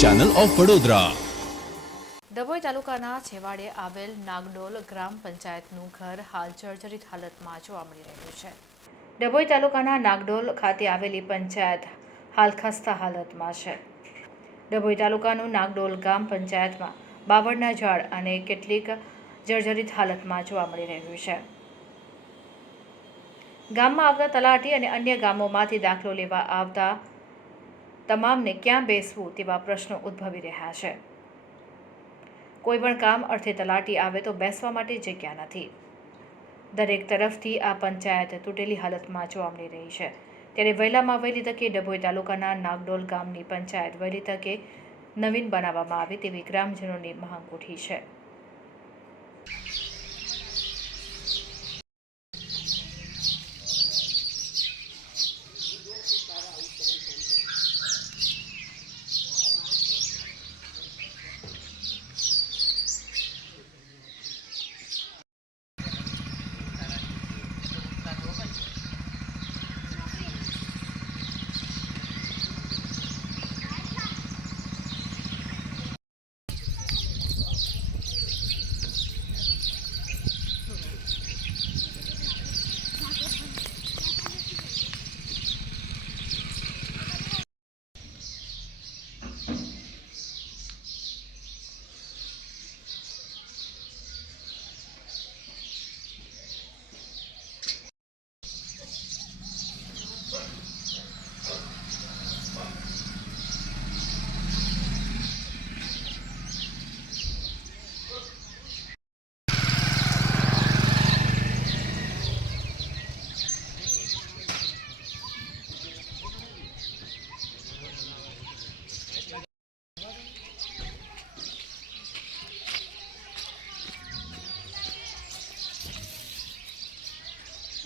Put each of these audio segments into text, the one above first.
Channel of Vadodara Dabhoi તાલુકાના છેવાડે આવેલ નાગડોલ ગ્રામ પંચાયતનું ઘર હાલ જર્જરિત હાલતમાં જોવા મળી રહ્યું છે. ડભોઈ તાલુકાના નાગડોલ ખાતે આવેલી પંચાયત હાલ ખસ્તા હાલતમાં છે. ડભોઈ તાલુકાનું નાગડોલ ગામ પંચાયતમાં બાવળના ઝાડ અને કેટલીક જર્જરિત હાલતમાં જોવા મળી રહ્યું છે. ગામમાં આવતા તલાટી અને અન્ય ગામોમાંથી દાખલો લેવા આવતા તમામને ક્યાં બેસવું તેવા પ્રશ્નો ઉદ્ભવી રહ્યા છે. કોઈ પણ કામ અર્થે તલાટી આવે તો બેસવા માટે જગ્યા નથી. દરેક તરફથી આ પંચાયત તૂટેલી હાલતમાં જોવા મળી રહી છે. ત્યારે વહેલામાં વહેલી તકે ડભોઈ તાલુકાના નાગડોલ ગામની પંચાયત વહેલી તકે નવીન બનાવવામાં આવે તેવી ગ્રામજનોની માંગ ઉઠી છે.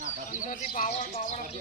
Powered powered